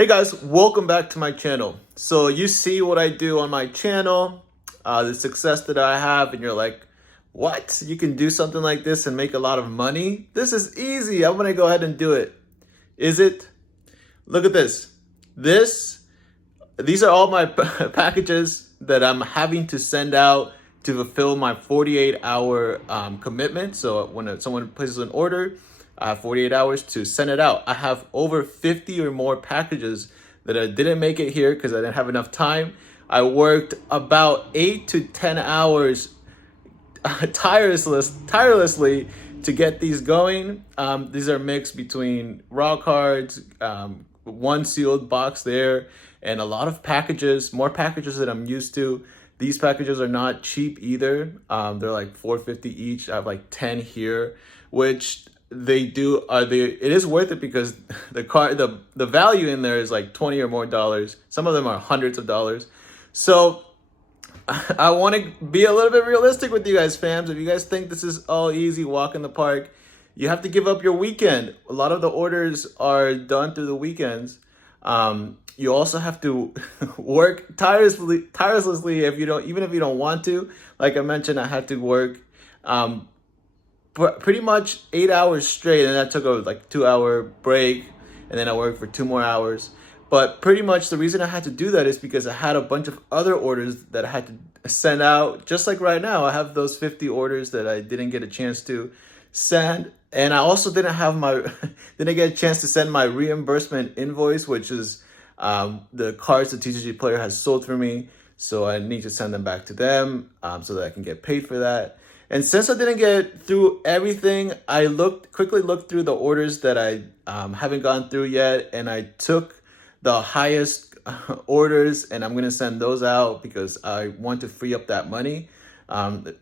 Hey guys, welcome back to my channel. So you see what I do on my channel, the success that I have, and you're like, what? You can do something like this and make a lot of money? This is easy. I'm gonna go ahead and do it. Is it? Look at this. These are all my packages that I'm having to send out to fulfill my 48-hour commitment. So when someone places an order, I have 48 hours to send it out. I have over 50 or more packages that I didn't make it here because I didn't have enough time. I worked about 8 to 10 hours tirelessly to get these going. These are mixed between raw cards, one sealed box there, and a lot of packages, more packages that I'm used to. These packages are not cheap either. They're like $4.50 each. I have like 10 here, which it is worth it because the value in there is like 20 or more dollars. Some of them are hundreds of dollars. So I want to be a little bit realistic with you guys, fams. If you guys think this is all easy, walk in the park, you have to give up your weekend. A lot of the orders are done through the weekends. You also have to work tirelessly even if you don't want to. Like I mentioned, I had to work pretty much 8 hours straight, and that took a like 2-hour break, and then I worked for 2 more hours. But pretty much the reason I had to do that is because I had a bunch of other orders that I had to send out. Just like right now, I have those 50 orders that I didn't get a chance to send. And I also didn't get a chance to send my reimbursement invoice, which is the cards the TCGPlayer has sold for me. So I need to send them back to them so that I can get paid for that. And since I didn't get through everything, I quickly looked through the orders that I haven't gone through yet, and I took the highest orders, and I'm gonna send those out because I want to free up that money.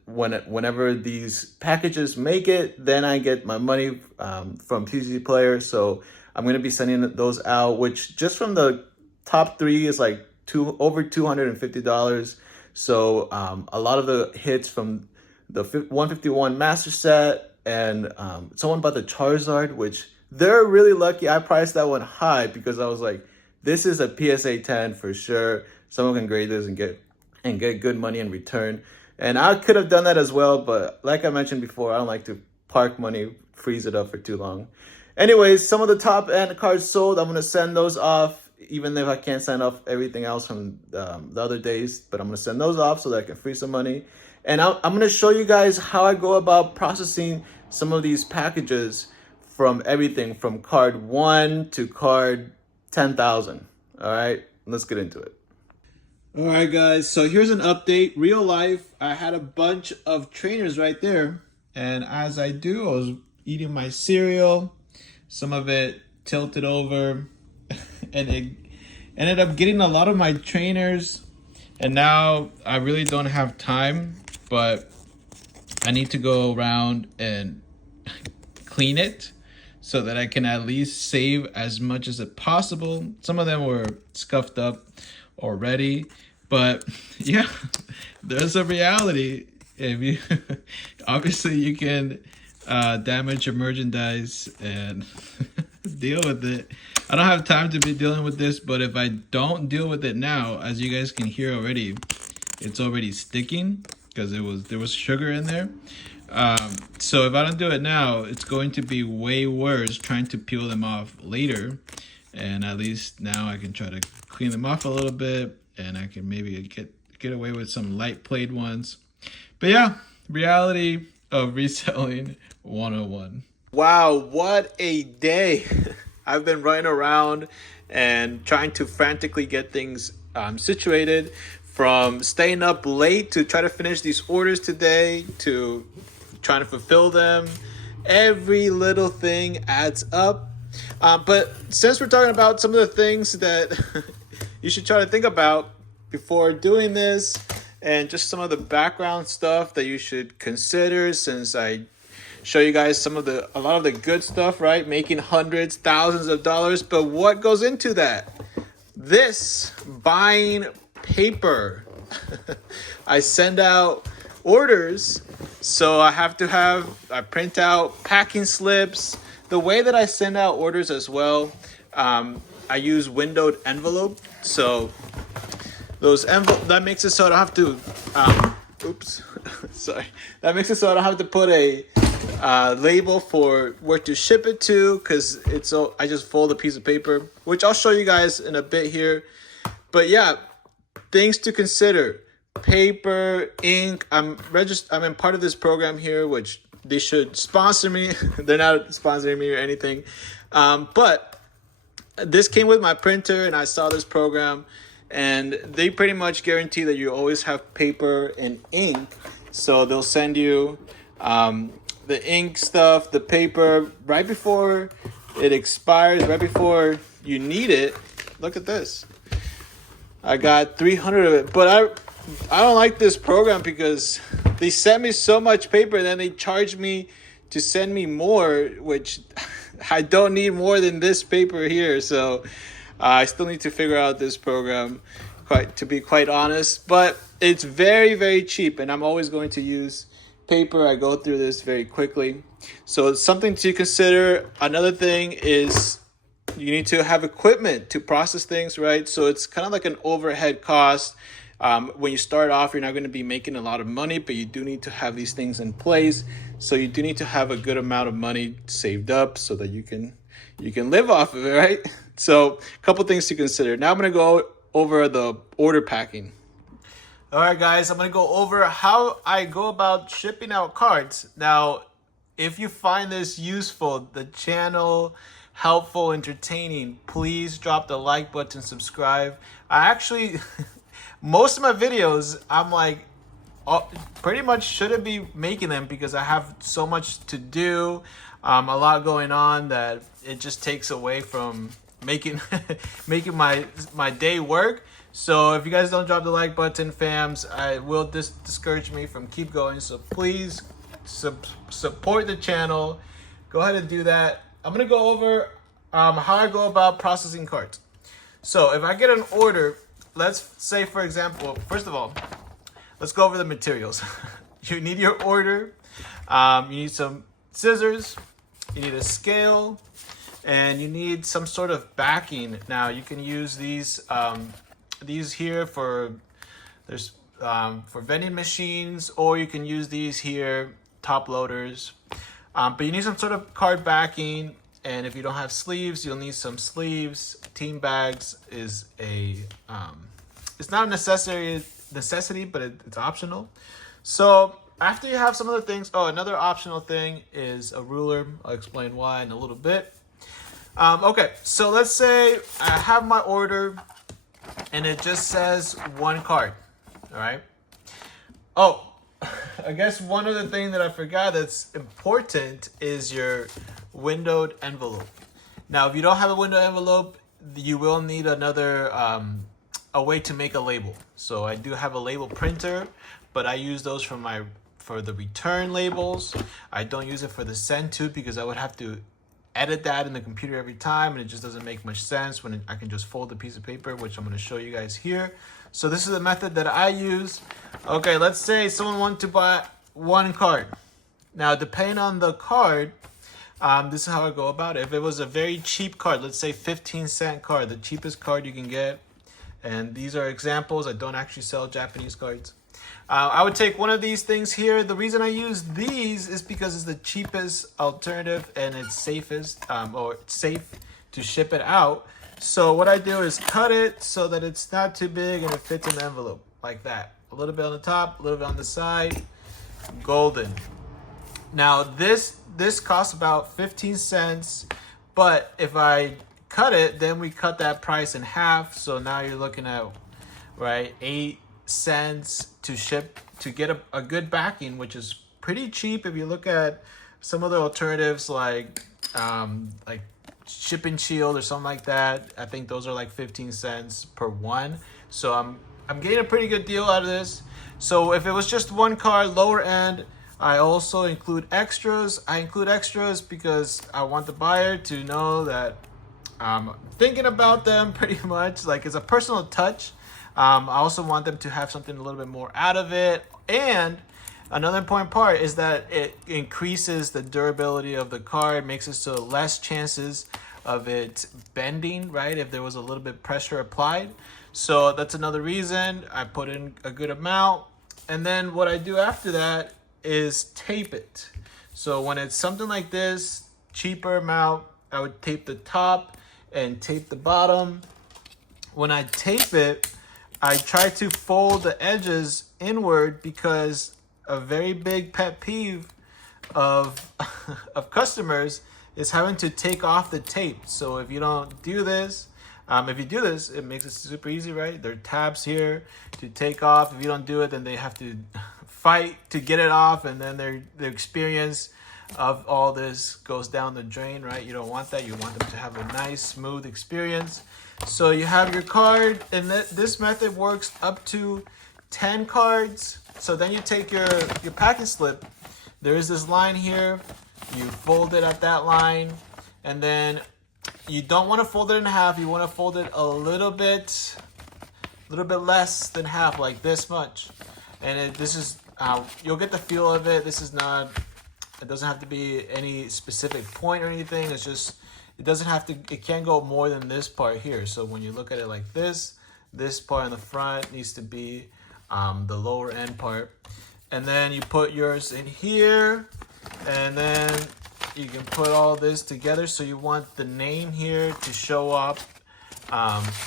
Whenever these packages make it, then I get my money from TCGPlayer. So I'm gonna be sending those out, which just from the top 3 is like over $250. So a lot of the hits from the 151 Master Set, and someone bought the Charizard, which they're really lucky. I priced that one high because I was like, this is a PSA 10 for sure. Someone can grade this and get good money in return. And I could have done that as well, but like I mentioned before, I don't like to park money, freeze it up for too long. Anyways, some of the top end cards sold. I'm gonna send those off, even if I can't send off everything else from the other days. But I'm gonna send those off so that I can free some money. And I'm gonna show you guys how I go about processing some of these packages from everything from card 1 to card 10,000. All right, let's get into it. All right, guys, so here's an update. Real life, I had a bunch of trainers right there. And as I do, I was eating my cereal. Some of it tilted over. And it ended up getting a lot of my trainers. And now I really don't have time, but I need to go around and clean it so that I can at least save as much as possible. Some of them were scuffed up already, but yeah, there's a reality. If you obviously you can damage your merchandise and deal with it. I don't have time to be dealing with this, but if I don't deal with it now, as you guys can hear already, it's already sticking because there was sugar in there. So if I don't do it now, it's going to be way worse trying to peel them off later. And at least now I can try to clean them off a little bit, and I can maybe get away with some light played ones. But yeah, reality of reselling 101. Wow, what a day. I've been running around and trying to frantically get things situated, from staying up late to try to finish these orders today to trying to fulfill them. Every little thing adds up. But since we're talking about some of the things that you should try to think about before doing this, and just some of the background stuff that you should consider, since I show you guys a lot of the good stuff, right? Making hundreds, thousands of dollars. But what goes into that? Buying paper. I send out orders, so I print out packing slips. The way that I send out orders as well, I use windowed envelope. So those that makes it so I don't have to oops sorry, that makes it so I don't have to put a label for where to ship it to, because I just fold a piece of paper, which I'll show you guys in a bit here. But yeah, things to consider: paper, ink. I'm in part of this program here, which they should sponsor me. They're not sponsoring me or anything, but this came with my printer, and I saw this program, and they pretty much guarantee that you always have paper and ink. So they'll send you the ink stuff, the paper, right before it expires, right before you need it. Look at this. I got 300 of it, but I don't like this program because they sent me so much paper, and then they charge me to send me more, which I don't need more than this paper here. So I still need to figure out this program, to be quite honest. But it's very, very cheap, and I'm always going to use paper. I go through this very quickly. So it's something to consider. Another thing is you need to have equipment to process things, right? So it's kind of like an overhead cost. When you start off, you're not going to be making a lot of money, but you do need to have these things in place. So you do need to have a good amount of money saved up so that you can live off of it, right? So a couple things to consider. Now I'm going to go over the order packing. All right, guys, I'm going to go over how I go about shipping out cards. Now, if you find this useful, the channel helpful, entertaining, please drop the like button, subscribe. I actually, most of my videos, I'm like, pretty much shouldn't be making them because I have so much to do, a lot going on, that it just takes away from making making my day work. So if you guys don't drop the like button, fams, I will discourage me from keep going. So please support the channel. Go ahead and do that. I'm gonna go over how I go about processing cards. So if I get an order, let's say, for example, first of all, let's go over the materials. You need your order. You need some scissors. You need a scale, and you need some sort of backing. Now you can use these here for vending machines, or you can use these here, top loaders. But you need some sort of card backing, and if you don't have sleeves, you'll need some sleeves. Team bags is it's not a necessity, but it's optional. So after you have some other things, another optional thing is a ruler. I'll explain why in a little bit. Okay, so let's say I have my order, and it just says one card. All right. Oh, I guess one other thing that I forgot that's important is your windowed envelope. Now, if you don't have a window envelope, you will need another a way to make a label. So I do have a label printer, but I use those for the return labels. I don't use it for the send to, because I would have to edit that in the computer every time, and it just doesn't make much sense when I can just fold a piece of paper, which I'm going to show you guys here. So this is the method that I use. Okay, let's say someone wanted to buy one card. Now, depending on the card, this is how I go about it. If it was a very cheap card, let's say 15-cent card, the cheapest card you can get, and these are examples, I don't actually sell Japanese cards. I would take one of these things here. The reason I use these is because it's the cheapest alternative, and it's safest, or it's safe to ship it out. So what I do is cut it so that it's not too big and it fits in the envelope like that. A little bit on the top, a little bit on the side. Golden. Now this costs about 15 cents, but if I cut it, then we cut that price in half. So now you're looking at, right, 8 cents to ship, to get a good backing, which is pretty cheap if you look at some other alternatives like Shipping Shield or something like that. I think those are like 15 cents per one. So I'm getting a pretty good deal out of this. So if it was just one card, lower end, I also include extras. I include extras because I want the buyer to know that I'm thinking about them pretty much. Like, it's a personal touch. I also want them to have something a little bit more out of it. And another important part is that it increases the durability of the card, makes it so less chances of it bending, right? If there was a little bit pressure applied. So that's another reason I put in a good amount. And then what I do after that is tape it. So when it's something like this, cheaper amount, I would tape the top and tape the bottom. When I tape it, I try to fold the edges inward because a very big pet peeve of of customers is having to take off the tape. So if you don't do this, if you do this, it makes it super easy, right? There are tabs here to take off. If you don't do it, then they have to fight to get it off, and then their experience of all this goes down the drain, right? You don't want that. You want them to have a nice, smooth experience. So you have your card, and this method works up to 10 cards. So then you take your packing slip. There is this line here. You fold it at that line, and then you don't want to fold it in half. You want to fold it a little bit less than half, like this much. And this is you'll get the feel of it. This is not. It doesn't have to be any specific point or anything. It's just. It doesn't have to. It can't go more than this part here. So when you look at it like this part in the front needs to be the lower end part, and then you put yours in here, and then you can put all this together. So you want the name here to show up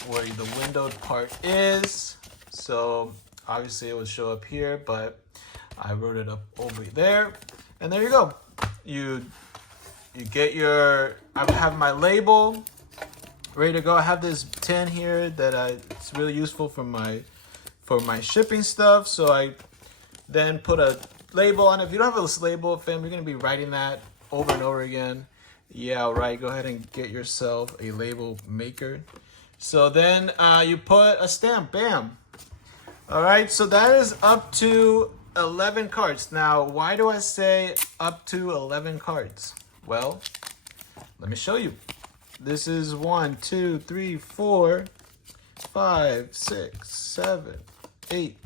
where the windowed part is. So obviously it would show up here, but I wrote it up over there, and there you go. You get your, I have my label ready to go. I have this tin here that it's really useful for my shipping stuff. So I then put a label on it. If you don't have a label, fam, you're going to be writing that over and over again. Yeah, right. Go ahead and get yourself a label maker. So then you put a stamp. Bam. All right. So that is up to 11 cards. Now, why do I say up to 11 cards? Well, let me show you. This is 1, 2, 3, 4, 5, 6, 7, 8,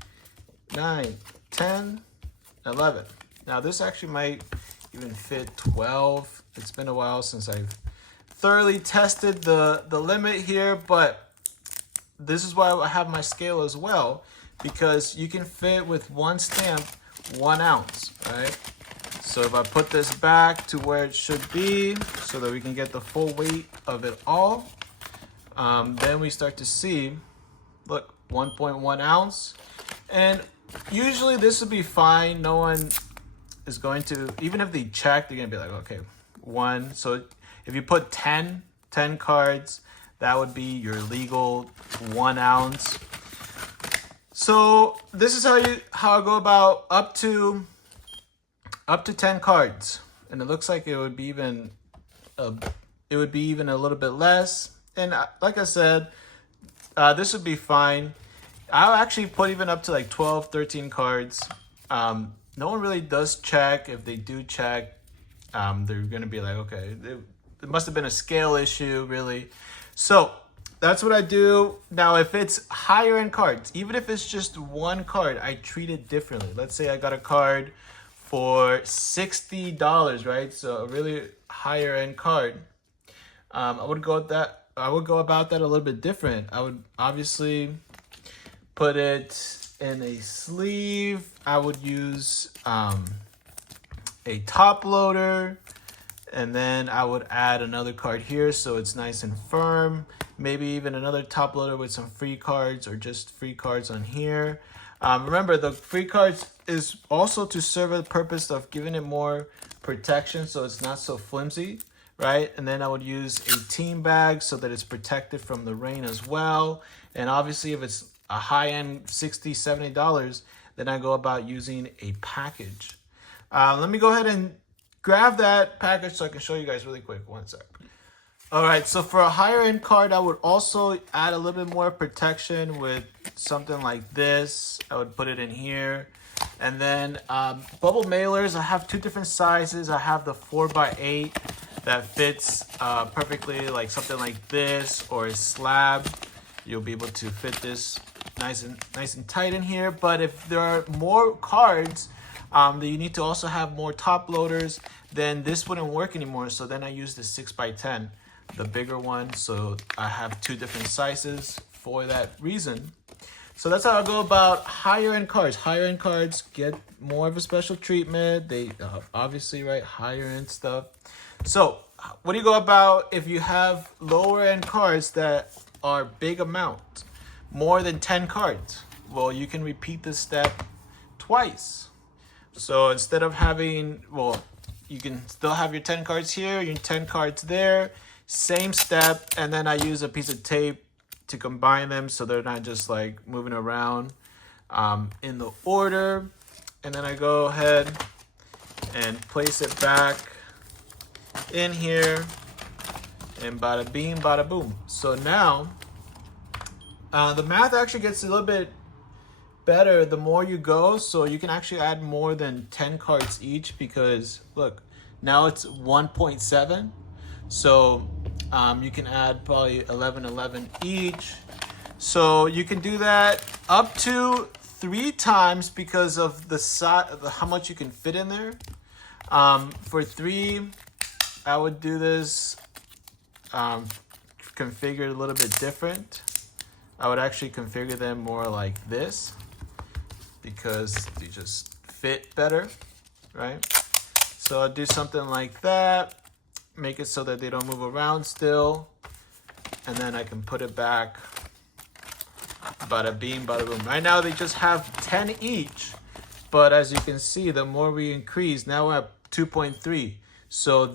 9, 10, 11. Now this actually might even fit 12. It's been a while since I've thoroughly tested the limit here, but this is why I have my scale as well, because you can fit with one stamp 1 ounce, right? So if I put this back to where it should be so that we can get the full weight of it all, then we start to see, look, 1.1 ounce. And usually this would be fine. No one is going to, even if they check, they're going to be like, okay, 1. So if you put 10 cards, that would be your legal 1 ounce. So this is how I go about up to 10 cards, and it looks like it would be even a little bit less. And like I said, this would be fine. I'll actually put even up to like 12, 13 cards. No one really does check. If they do check, they're gonna be like, okay, it must have been a scale issue, really. So that's what I do. Now, if it's higher end cards, even if it's just 1 card, I treat it differently. Let's say I got a card for $60, right? So a really higher end card. I would go about that a little bit different. I would obviously put it in a sleeve. I would use a top loader, and then I would add another card here so it's nice and firm. Maybe even another top loader with some free cards, or just free cards on here. Remember, the free cards is also to serve the purpose of giving it more protection so it's not so flimsy, right? And then I would use a team bag so that it's protected from the rain as well. And obviously, if it's a high-end $60, $70, then I go about using a package. Let me go ahead and grab that package so I can show you guys really quick. 1 sec. All right, so for a higher end card, I would also add a little bit more protection with something like this. I would put it in here. And then bubble mailers, I have 2 different sizes. I have the 4x8 that fits perfectly, like something like this, or a slab. You'll be able to fit this nice and tight in here. But if there are more cards that you need to also have more top loaders, then this wouldn't work anymore. So then I use the 6x10. the bigger one. So I have 2 different sizes for that reason. So that's how I go about higher end cards. Higher end cards get more of a special treatment. They obviously, right, higher end stuff. So what do you go about if you have lower end cards that are big amount, more than 10 cards? Well, you can repeat this step twice. So instead of having, well, you can still have your 10 cards here, your 10 cards there, same step, and then I use a piece of tape to combine them so they're not just like moving around in the order. And then I go ahead and place it back in here, and bada bing, bada boom. So now the math actually gets a little bit better the more you go. So you can actually add more than 10 cards each, because look, now it's 1.7. So you can add probably 11 each. So you can do that up to 3 times because of the size, how much you can fit in there. For 3, I would do this configured a little bit different. I would actually configure them more like this, because they just fit better, right? So I'll do something like that, make it so that they don't move around still, and then I can put it back, bada bing, bada boom. Right now they just have 10 each, but as you can see, the more we increase, now we're at 2.3. So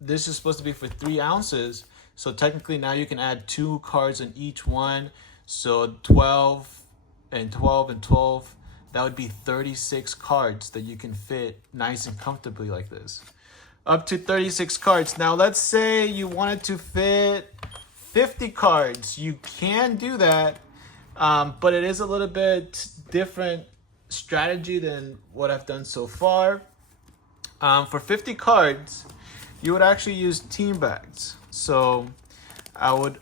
this is supposed to be for 3 ounces. So technically now you can add 2 cards in each one. So 12 and 12 and 12, that would be 36 cards that you can fit nice and comfortably like this. Up to 36 cards. Now let's say you wanted to fit 50 cards. You can do that, but it is a little bit different strategy than what I've done so far. For 50 cards, you would actually use team bags. So I would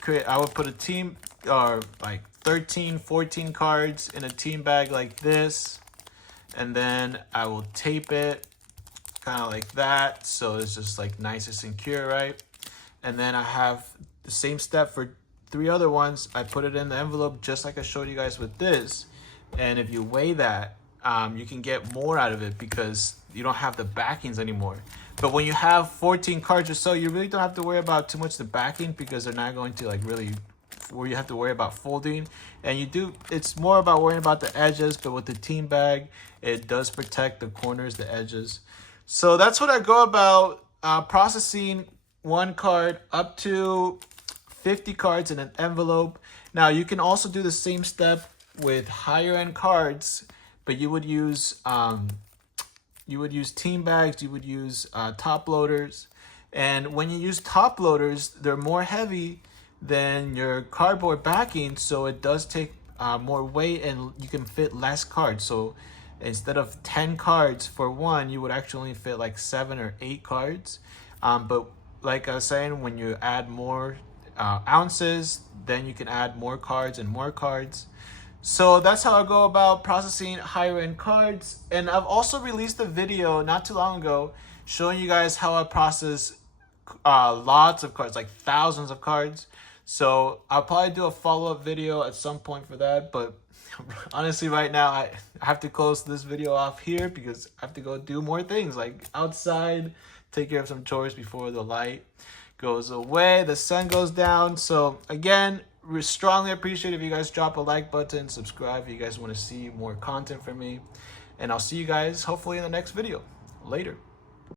put a team, or like 13, 14 cards in a team bag like this, and then I will tape it kind of like that, so it's just like nice and secure, right? And then I have the same step for 3 other ones. I put it in the envelope just like I showed you guys with this, and if you weigh that, you can get more out of it because you don't have the backings anymore. But when you have 14 cards or so, you really don't have to worry about too much the backing, because they're not going to like really, where you have to worry about folding. And you do, it's more about worrying about the edges, but with the team bag, it does protect the corners, the edges. So that's what I go about processing 1 card up to 50 cards in an envelope. Now you can also do the same step with higher end cards, but you would use team bags, you would use top loaders. And when you use top loaders, they're more heavy than your cardboard backing, so it does take more weight and you can fit less cards. So instead of 10 cards for one, you would actually only fit like 7 or 8 cards. But like I was saying, when you add more ounces, then you can add more cards and more cards. So that's how I go about processing higher end cards. And I've also released a video not too long ago showing you guys how I process lots of cards, like thousands of cards. So I'll probably do a follow-up video at some point for that. But honestly, right now, I have to close this video off here because I have to go do more things like outside, take care of some chores before the light goes away, the sun goes down. So again, we strongly appreciate if you guys drop a like button, subscribe if you guys want to see more content from me, and I'll see you guys hopefully in the next video. Later.